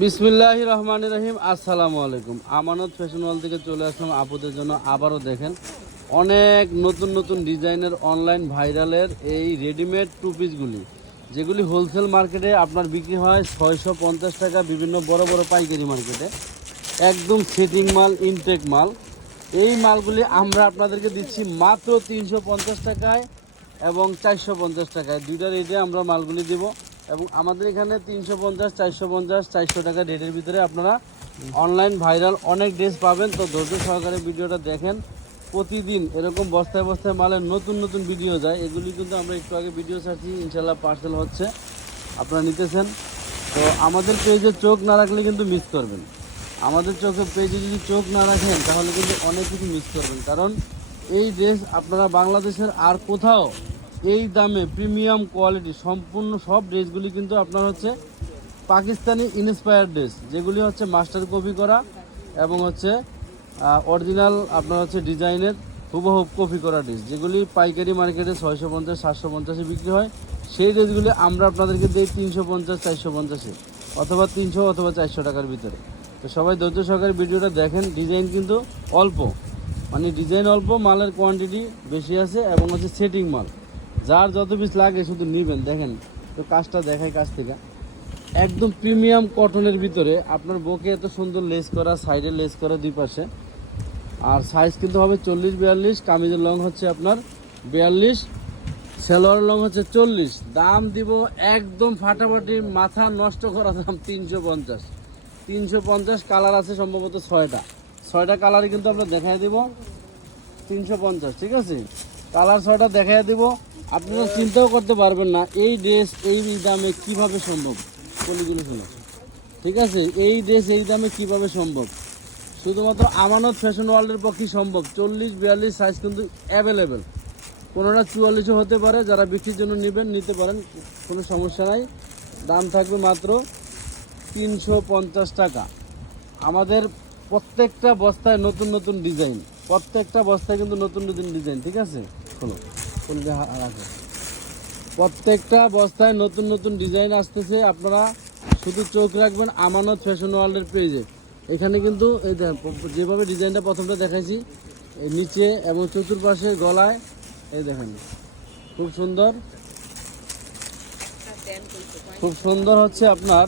বিসমিল্লাহ রহমান রহিম, আসসালামু আলাইকুম। আমানত ফ্যাশন ওয়াল থেকে চলে আসলাম। আপুদের জন্য আবারও দেখেন, অনেক নতুন নতুন ডিজাইনের অনলাইন ভাইরালের এই রেডিমেড টু পিসগুলি যেগুলি হোলসেল মার্কেটে আপনার বিক্রি হয় ছয়শো পঞ্চাশ টাকা বিভিন্ন বড় বড় পাইকারি মার্কেটে একদম সেটিং মাল ইনটেক মাল। এই মালগুলি আমরা আপনাদেরকে দিচ্ছি মাত্র তিনশো পঞ্চাশ টাকায় এবং চারশো পঞ্চাশ টাকায়। দুইটা রেটে আমরা মালগুলি দিব। এবং আমাদের এখানে তিনশো পঞ্চাশ, চারশো পঞ্চাশ, চারশো টাকা রেটের ভিতরে আপনারা অনলাইন ভাইরাল অনেক ড্রেস পাবেন। তো ধৈর্য সহকারে ভিডিওটা দেখেন। প্রতিদিন এরকম বস্তায় বস্তায় মালের নতুন নতুন ভিডিও যায়। এগুলি কিন্তু আমরা একটু আগে ভিডিও ছাড়ছি ইনশাল্লাহ পার্সেল হচ্ছে। আপনারা নিতেছেন। তো আমাদের পেজে চোখ না রাখলে কিন্তু মিস করবেন। আমাদের চোখে পেজে যদি চোখ না রাখেন, তাহলে কিন্তু অনেক কিছু মিস করবেন। কারণ এই ড্রেস আপনারা বাংলাদেশের আর কোথাও এই দামে প্রিমিয়াম কোয়ালিটি সম্পূর্ণ সব ড্রেসগুলি কিন্তু আপনার হচ্ছে পাকিস্তানি ইন্সপায়ার ড্রেস যেগুলি হচ্ছে মাস্টার কপি করা এবং হচ্ছে অরিজিনাল আপনার হচ্ছে ডিজাইনের হুবহু কপি করা ড্রেস যেগুলি পাইকারি মার্কেটে ছয়শো পঞ্চাশ, সাতশো পঞ্চাশে বিক্রি হয়। সেই ড্রেসগুলি আমরা আপনাদেরকে দিই তিনশো পঞ্চাশ, চারশো পঞ্চাশে অথবা তিনশো অথবা চারশো টাকার ভিতরে। তো সবাই ধৈর্য সহকারে ভিডিওটা দেখেন, ডিজাইন কিন্তু অল্প। মানে ডিজাইন অল্প, মালের কোয়ান্টিটি বেশি আছে এবং হচ্ছে সেটিং মাল। যার যত পিস লাগে শুধু নেবেন। দেখেন, তো কাজটা দেখাই কাজ থেকে। একদম প্রিমিয়াম কটনের ভিতরে আপনার বুকে এত সুন্দর লেস করা সাইডে লেস করা দুই পাশে। আর সাইজ কিন্তু হবে চল্লিশ, বিয়াল্লিশ, কামিজের লং হচ্ছে আপনার বিয়াল্লিশ সেলোয়ার লং হচ্ছে চল্লিশ। দাম দিব একদম ফাটাফাটি, মাথা নষ্ট করা দাম তিনশো পঞ্চাশ। তিনশো পঞ্চাশ কালার আছে সম্ভবত ছয়টা। ছয়টা কালারই কিন্তু আমরা দেখাই দিব। তিনশো পঞ্চাশ, ঠিক আছে? কালার ছয়টা দেখাই দিব। আপনারা চিন্তাও করতে পারবেন না, এই ড্রেস এই দামে কীভাবে সম্ভব? কলিগুলো শুনে ঠিক আছে? এই ড্রেস এই দামে কীভাবে সম্ভব? শুধুমাত্র আমানত ফ্যাশন ওয়ার্ল্ডের পক্ষে সম্ভব। চল্লিশ, বিয়াল্লিশ সাইজ কিন্তু অ্যাভেলেবেল কোনোটা চুয়াল্লিশও হতে পারে, যারা বিক্রির জন্য নেবেন, নিতে পারেন, কোনো সমস্যা নাই। দাম থাকবে মাত্র তিনশো পঞ্চাশ টাকা। আমাদের প্রত্যেকটা বস্তায় নতুন নতুন ডিজাইন প্রত্যেকটা বস্তায় কিন্তু নতুন নতুন ডিজাইন ঠিক আছে? হা- প্রত্যেকটা বস্তায় নতুন নতুন ডিজাইন আসতেছে, আপনারা শুধু চোখ রাখবেন আমানত ফ্যাশন ওয়ার্ল্ডের পেজে। এখানে কিন্তু এই দেখেন যেভাবে ডিজাইনটা প্রথমটা দেখাইছি নিচে এবং চতুর্পাশে গলায়, এই দেখেন, খুব সুন্দর। খুব সুন্দর হচ্ছে আপনার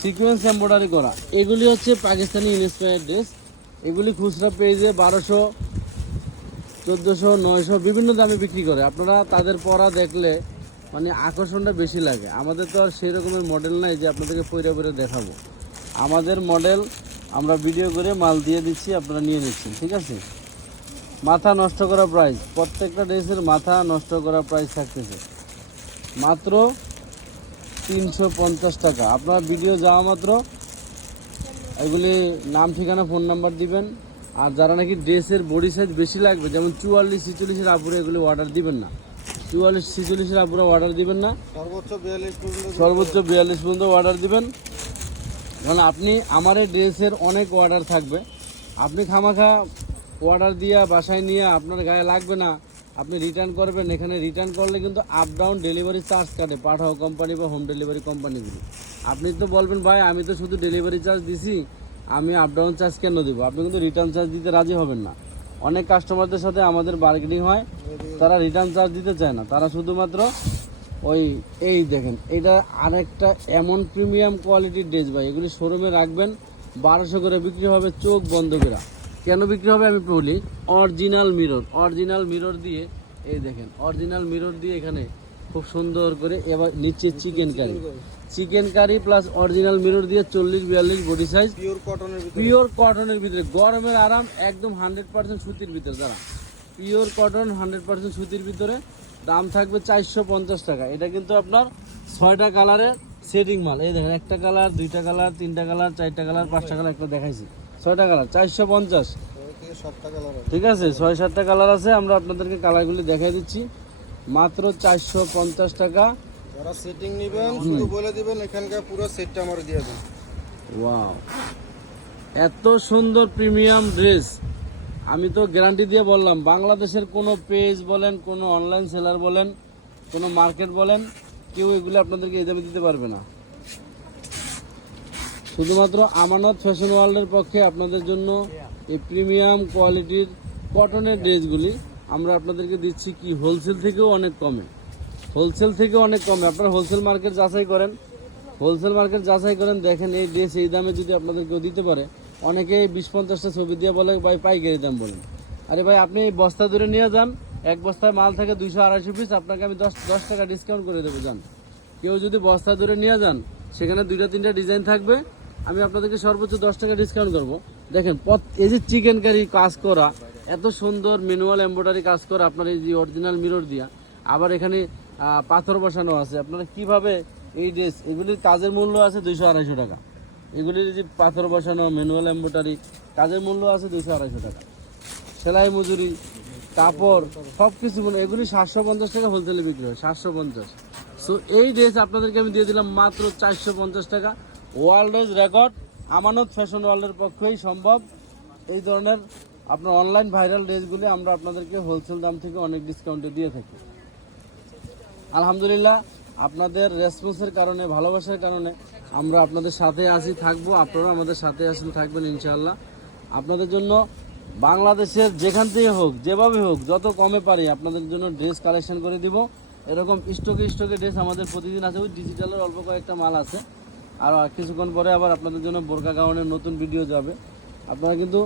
সিকোয়েন্স এম্ব্রয়ডারি করা এগুলি হচ্ছে পাকিস্তানি ইনস্পায়ার ড্রেস। এগুলি খুচরা পেজে বারোশো চোদ্দোশো, নয়শো বিভিন্ন দামে বিক্রি করে। আপনারা তাদের পরা দেখলে মানে আকর্ষণটা বেশি লাগে। আমাদের তো আর সেই রকমের মডেল নাই যে আপনাদেরকে পয়রা পরে দেখাবো। আমাদের মডেল আমরা ভিডিও করে মাল দিয়ে দিচ্ছি, আপনারা নিয়ে নিচ্ছেন, ঠিক আছে? মাথা নষ্ট করা প্রাইস প্রত্যেকটা ড্রেসের মাথা নষ্ট করা প্রাইস থাকতেছে। মাত্র তিনশো পঞ্চাশ টাকা। আপনার ভিডিও যাওয়া মাত্র, এগুলি নাম, ঠিকানা ফোন নাম্বার দিবেন। আর যারা নাকি ড্রেসের বডি সাইজ বেশি লাগবে যেমন চুয়াল্লিশ ছিচল্লিশের আপুরে এগুলি অর্ডার দিবেন না। চুয়াল্লিশ ছিচল্লিশের আপুরে অর্ডার দিবেন না। সর্বোচ্চ বিয়াল্লিশ পর্যন্ত সর্বোচ্চ বিয়াল্লিশ পর্যন্ত অর্ডার দিবেন। কারণ আপনি আমার এই ড্রেসের অনেক অর্ডার থাকবে। আপনি খামাখা অর্ডার দিয়া বাসায় নিয়ে আপনার গায়ে লাগবে না আপনি রিটার্ন করবেন। এখানে রিটার্ন করলে কিন্তু আপ ডাউন ডেলিভারি চার্জ কাটে পাঠাও কোম্পানি বা হোম ডেলিভারি কোম্পানিগুলো আপনি তো বলবেন ভাই আমি তো শুধু ডেলিভারি চার্জ দিছি। আমি আপ ডাউন চার্জ কেন দেবো? আপনি কিন্তু রিটার্ন চার্জ দিতে রাজি হবেন না। অনেক কাস্টমারদের সাথে আমাদের বার্গেনিং হয় তারা রিটার্ন চার্জ দিতে চায় না। তারা শুধুমাত্র ওই এই দেখেন এটা আরেকটা এমন প্রিমিয়াম কোয়ালিটির ড্রেস ভাই এগুলি শোরুমে রাখবেন বারোশো করে বিক্রি হবে চোখ বন্ধ করে কেন বিক্রি হবে আমি বলি অরিজিনাল মিরর অরিজিনাল মিরর দিয়ে এই দেখেন অরিজিনাল মিরর দিয়ে এখানে খুব সুন্দর করে এবার নিচে chicken curry chicken curry plus original mirror দিয়ে চল্লিশ বিয়াল্লিশ বডি সাইজ পিওর কটনের ভিতরে। পিওর কটনের ভিতরে। গরমের আরাম একদম হান্ড্রেড পার্সেন্ট সুতির ভিতরে দাঁড়া পিওর কটন হান্ড্রেড পার্সেন্ট সুতির ভিতরে। দাম থাকবে চারশো পঞ্চাশ টাকা। এটা কিন্তু আপনার ছয়টা কালারের সেটিং মাল। এই দেখেন একটা কালার দুইটা কালার তিনটা কালার চারটা কালার পাঁচটা কালার একটা দেখাইছি। ছয়টা কালার চারশো পঞ্চাশ। ঠিক আছে? ছয় সাতটা কালার আছে। আমরা আপনাদেরকে কালারগুলি দেখাই দিচ্ছি। মাত্র চারশো পঞ্চাশ টাকা। যারা সেটিং নেবেন শুধু বলে দিবেন এখানকার পুরো সেটটা আমার দিয়ে দিন। ওয়াও এত সুন্দর প্রিমিয়াম ড্রেস আমি তো গ্যারান্টি দিয়ে বললাম বাংলাদেশের কোনো পেজ বলেন কোনো অনলাইন সেলার বলেন কোনো মার্কেট বলেন কেউ এগুলো আপনাদেরকে এই দামে দিতে পারবে না। শুধুমাত্র আমানত ফ্যাশন ওয়ার্ল্ডের পক্ষে আপনাদের জন্য এই প্রিমিয়াম কোয়ালিটির কটনের ড্রেসগুলি আমরা আপনাদেরকে দিচ্ছি কি হোলসেল থেকেও অনেক কমে। হোলসেল থেকেও অনেক কমে। আপনারা হোলসেল মার্কেট যাচাই করেন। হোলসেল মার্কেট যাচাই করেন, দেখেন এই ড্রেস, এই দামে যদি আপনাদের কেউ দিতে পারে, অনেকেই বিশ পঞ্চাশটা ছবি দিয়ে বলে, ভাই, পাইকারি দাম বলেন। আরে ভাই, আপনি এই বস্তা ধরে নিয়ে যান, এক বস্তায় মাল থাকে দুইশো আড়াইশো পিস আপনাকে আমি দশ দশ টাকা ডিসকাউন্ট করে দেবো, যান। কেউ যদি বস্তা ধরে নিয়ে যান, সেখানে দুইটা, তিনটা ডিজাইন থাকবে, আমি আপনাদেরকে সর্বোচ্চ দশ টাকা ডিসকাউন্ট করব। দেখেন, পথ, এই যে চিকেন কারি কাজ করা, এত সুন্দর ম্যানুয়াল এম্ব্রয়ডারি কাজ করা, আপনার এই যে অরিজিনাল মিরর দিয়া, আবার এখানে পাথর বসানো আছে। আপনারা কীভাবে এই ড্রেস এগুলির কাজের মূল্য আছে দুইশো আড়াইশো টাকা। এগুলির যে পাথর বসানো ম্যানুয়াল এম্ব্রয়ডারি কাজের মূল্য আছে দুইশো আড়াইশো টাকা। সেলাই মজুরি, কাপড় সব কিছু মানে এগুলি সাতশো পঞ্চাশ টাকা হোলসেলে বিক্রি হয়, সাতশো পঞ্চাশ। সো এই ড্রেস আপনাদেরকে আমি দিয়ে দিলাম মাত্র চারশো পঞ্চাশ টাকা। ওয়ার্ল্ড রেকর্ড আমানত ফ্যাশন ওয়ার্ল্ডের পক্ষেই সম্ভব। এই ধরনের আপনার অনলাইন ভাইরাল ড্রেসগুলি আমরা আপনাদেরকে হোলসেল দাম থেকে অনেক ডিসকাউন্টে দিয়ে থাকি। আলহামদুলিল্লাহ, আপনাদের রেসপন্সের কারণে, ভালোবাসার কারণে আমরা আপনাদের সাথে আসি থাকব আপনারা আমাদের সাথে আসলে থাকবেন ইনশাআল্লাহ। আপনাদের জন্য বাংলাদেশের যেখান থেকে হোক, যেভাবে হোক, যত কমে পারি, আপনাদের জন্য ড্রেস কালেকশন করে দিব। এরকম স্টকে স্টকে ড্রেস আমাদের প্রতিদিন আছে, ওই ডিজিটালের অল্প কয়েকটা মাল আছে। আর কিছুক্ষণ পরে আবার আপনাদের জন্য বোরকা গাউনের নতুন ভিডিও যাবে। আপনারা কিন্তু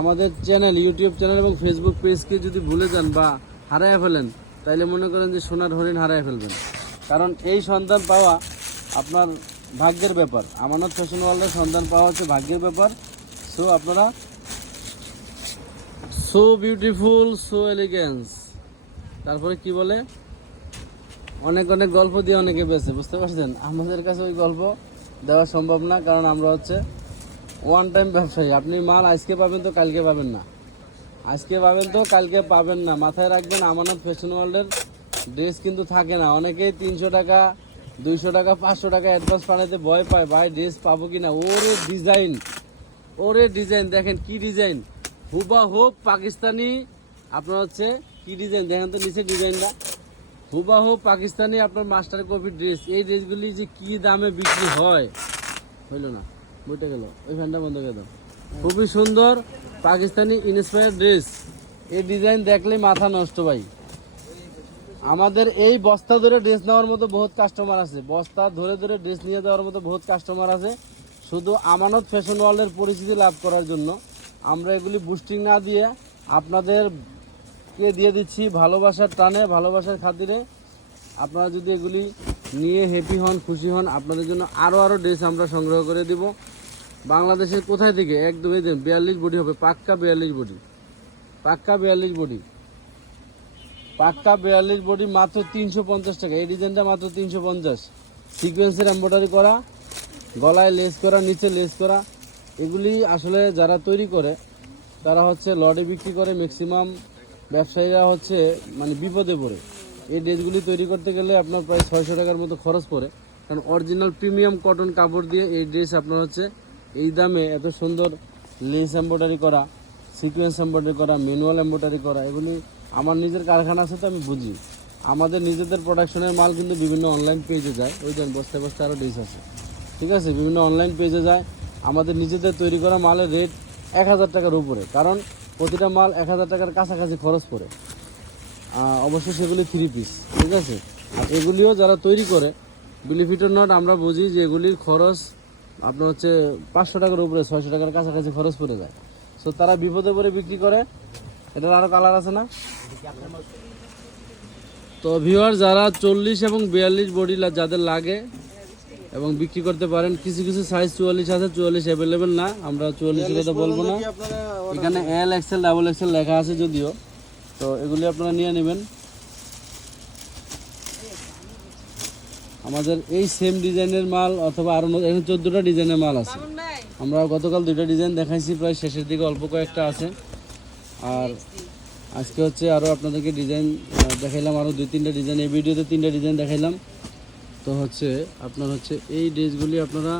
আমাদের চ্যানেল ইউটিউব চ্যানেল এবং ফেসবুক পেজকে যদি ভুলে যান বা হারায় ফেলেন তাইলে মনে করেন যে সোনার হরিণ হারায় ফেলবেন। কারণ এই সন্তান পাওয়া আপনার ভাগ্যের ব্যাপার। আমানত ফ্যাশন ওয়ার্ল্ডের সন্তান পাওয়া হচ্ছে ভাগ্যের ব্যাপার। সো আপনারা সো বিউটিফুল সো এলিগেন্স তারপরে কি বলে? অনেক অনেক গল্প দিয়ে অনেকে বেছে বুঝতে পারছেন? আমাদের কাছে ওই গল্প দেওয়া সম্ভব না, কারণ আমরা হচ্ছে ওয়ান টাইম ব্যবসায়ী। আপনি মাল আজকে পাবেন তো কালকে পাবেন না। আজকে পাবেন তো, কালকে পাবেন না। মাথায় রাখবেন, আমানত ফ্যাশন ওয়ার্ল্ডের ড্রেস কিন্তু থাকে না। অনেকেই তিনশো টাকা, দুইশো টাকা, পাঁচশো টাকা অ্যাডভান্স পাঠাতে ভয় পায়, ভাই ড্রেস পাবো কি না ওরে ডিজাইন ওরে ডিজাইন দেখেন কি ডিজাইন হুবা হোক পাকিস্তানি, আপনার হচ্ছে কি ডিজাইন দেখেন তো নিচে ডিজাইনটা হুবাহু পাকিস্তানি, আপনার মাস্টার কপি ড্রেস এই ড্রেসগুলি যে কি দামে বিক্রি হয়? হইল না, বইটা গেল। ওই ফ্যানটা বন্ধ করে দাও। খুবই সুন্দর। পাকিস্তানি ইন্সপায়ার ড্রেস এই ডিজাইন দেখলেই মাথা নষ্ট ভাই। আমাদের এই বস্তা ধরে ড্রেস নেওয়ার মতো বহুত কাস্টমার আছে। বস্তা ধরে ধরে ড্রেস নিয়ে যাওয়ার মতো বহুত কাস্টমার আছে। শুধু আমানত ফ্যাশন ওয়ার্ল্ডের পরিচিতি লাভ করার জন্য। আমরা এগুলি বুস্টিং না দিয়ে আপনাদের কে দিয়ে দিচ্ছি ভালোবাসার টানে, ভালোবাসার খাতিরে। আপনারা যদি এগুলি নিয়ে হ্যাপি হন, খুশি হন, আপনাদের জন্য আরও আরও ড্রেস আমরা সংগ্রহ করে দিব। বাংলাদেশের কোথায় থেকে? একদম এই বিয়াল্লিশ বডি হবে, পাক্কা বিয়াল্লিশ বডি। পাক্কা বিয়াল্লিশ বডি। পাক্কা বিয়াল্লিশ বডি মাত্র তিনশো পঞ্চাশ টাকা। এই ডিজাইনটা মাত্র তিনশো পঞ্চাশ। সিকোয়েন্সের এম্ব্রয়ডারি করা, গলায় লেস করা, নিচে লেস করা, এগুলি আসলে যারা তৈরি করে, তারা হচ্ছে লডে বিক্রি করে ম্যাক্সিমাম ব্যবসায়ীরা হচ্ছে মানে বিপদে পড়ে। এই ড্রেসগুলি তৈরি করতে গেলে আপনার প্রায় ছয়শো টাকার মতো খরচ পড়ে। কারণ অরিজিনাল প্রিমিয়াম কটন কাপড় দিয়ে এই ড্রেস আপনার হচ্ছে এই দামে এত সুন্দর লেস এম্ব্রয়ডারি করা সিকোয়েন্স এম্ব্রয়ডারি করা ম্যানুয়াল এম্ব্রয়ডারি করা, এগুলি আমার নিজের কারখানা আছে তো আমি বুঝি। আমাদের নিজেদের প্রোডাকশনের মাল কিন্তু বিভিন্ন অনলাইন পেজে যায়। ওই জন্য বস্তে বস্তে আরও ডিস আছে। ঠিক আছে? বিভিন্ন অনলাইন পেজে যায়। আমাদের নিজেদের তৈরি করা মালের রেট এক হাজার টাকার উপরে। কারণ প্রতিটা মাল এক হাজার টাকার কাছাকাছি খরচ পড়ে। অবশ্য সেগুলি থ্রি পিস ঠিক আছে? আর এগুলিও যারা তৈরি করে বিলিফিটার নট আমরা বুঝি যে এগুলির খরচ আপনার হচ্ছে পাঁচশো টাকার উপরে ছয়শো টাকার কাছাকাছি খরচ পড়ে যায়। সো তারা বিপদে পড়ে বিক্রি করে। এটার আরও কালার আছে না? তো ভিউয়ার যারা চল্লিশ এবং বিয়াল্লিশ বডি যাদের লাগে এবং বিক্রি করতে পারেন কিছু কিছু সাইজ চুয়াল্লিশ আছে চুয়াল্লিশ অ্যাভেলেবেল না আমরা চুয়াল্লিশের কথা বলব না। এখানে এল এক্সেল ডাবল এক্সেল লেখা আছে যদিও। তো এগুলি আপনারা নিয়ে নেবেন। আমাদের এই সেম ডিজাইনের মাল অথবা আরও এখানে চোদ্দোটা ডিজাইনের মাল আছে। আমরা গতকাল দুইটা ডিজাইন দেখাইছি প্রায় শেষের দিকে অল্প কয়েকটা আছে। আর আজকে হচ্ছে আরও আপনাদেরকে ডিজাইন দেখাইলাম আরও দুই তিনটা ডিজাইন এই ভিডিওতে তিনটা ডিজাইন দেখাইলাম। তো হচ্ছে আপনার হচ্ছে এই ড্রেসগুলি আপনারা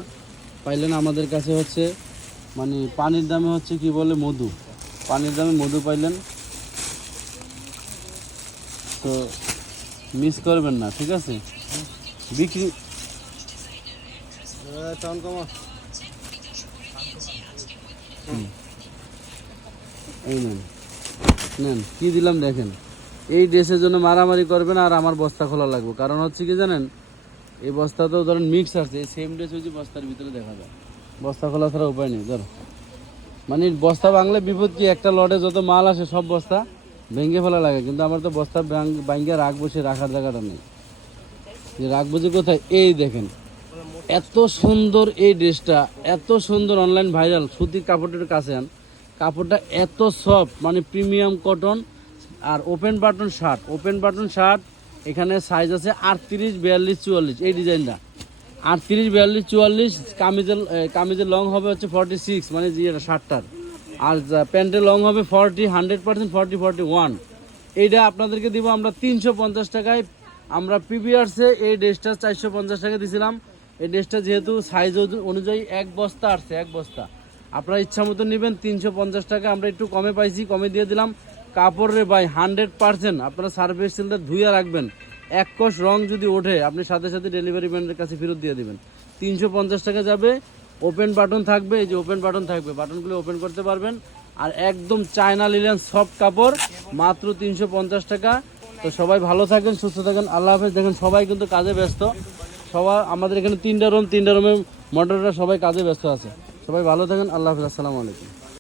পাইলেন আমাদের কাছে হচ্ছে মানে পানির দামে হচ্ছে কি বলে মধু। পানির দামে মধু পাইলেন। তো মিস করবেন না ঠিক আছে? বিক্রি টাউন কমা। এই নেন। নেন কি দিলাম দেখেন। এই ড্রেসের জন্য মারামারি করবেন আর আমার বস্তা খোলা লাগবে। কারণ হচ্ছে কি জানেন এই বস্তা তো ধরেন মিক্স আছে এই সেম ড্রেস হচ্ছে বস্তার ভিতরে দেখা যায়। বস্তা খোলা ছাড়া উপায় নেই ধরো। মানে বস্তা ভাঙলে বিপদ কি? একটা লটে যত মাল আসে সব বস্তা ভেঙে ফেলা লাগে। কিন্তু আমার তো বস্তা ভাঙ্গে রাখব সে রাখার জায়গাটা নেই। যে রাখব যে কোথায়, এই দেখেন। এত সুন্দর এই ড্রেসটা, এত সুন্দর অনলাইন ভাইরাল সুতির কাপড়টার কাছে আন। কাপড়টা এত সফট মানে প্রিমিয়াম কটন আর open button shirt open button shirt এখানে সাইজ আছে আটত্রিশ, বিয়াল্লিশ, চুয়াল্লিশ, এই ডিজাইনটা। আটত্রিশ, বিয়াল্লিশ, চুয়াল্লিশ, কামিজের কামিজের লং হবে হচ্ছে ফর্টি সিক্স মানে যে এটা শার্টটার আর প্যান্টের লং হবে forty hundred percent forty forty one এইটা আপনাদেরকে দিব আমরা তিনশো পঞ্চাশ টাকায় আমরা পিপিআরসে এই ড্রেসটা চারশো পঞ্চাশ টাকা দিয়েছিলাম এই ড্রেসটা যেহেতু সাইজ অনুযায়ী এক বস্তা আসছে, এক বস্তা। আপনারা ইচ্ছা মতো নেবেন, তিনশো পঞ্চাশ টাকা আমরা একটু কমে পাইছি, কমে দিয়ে দিলাম। কাপড় ভাই হান্ড্রেড পার্সেন্ট আপনারা সার্ভিস সিলটা ধুয়ে রাখবেন। এক কষ রং যদি ওঠে, আপনি সাথে সাথে ডেলিভারি ম্যানের কাছে ফেরত দিয়ে দিবেন। তিনশো পঞ্চাশ টাকা যাবে। ওপেন বাটন থাকবে, এই যে ওপেন বাটন থাকবে। বাটনগুলো ওপেন করতে পারবেন। আর একদম চায়না লিলেন সফট কাপড়, মাত্র তিনশো পঞ্চাশ টাকা। তো সবাই ভালো থাকেন, সুস্থ থাকেন, আল্লাহ হাফেজ। দেখেন সবাই কিন্তু কাজে ব্যস্ত। সবাই আমাদের এখানে তিনটা রুম তিনটা রুমে মডেলরা সবাই কাজে ব্যস্ত আছে। সবাই ভালো থাকেন, আল্লাহ হাফেজ, আসসালামু আলাইকুম।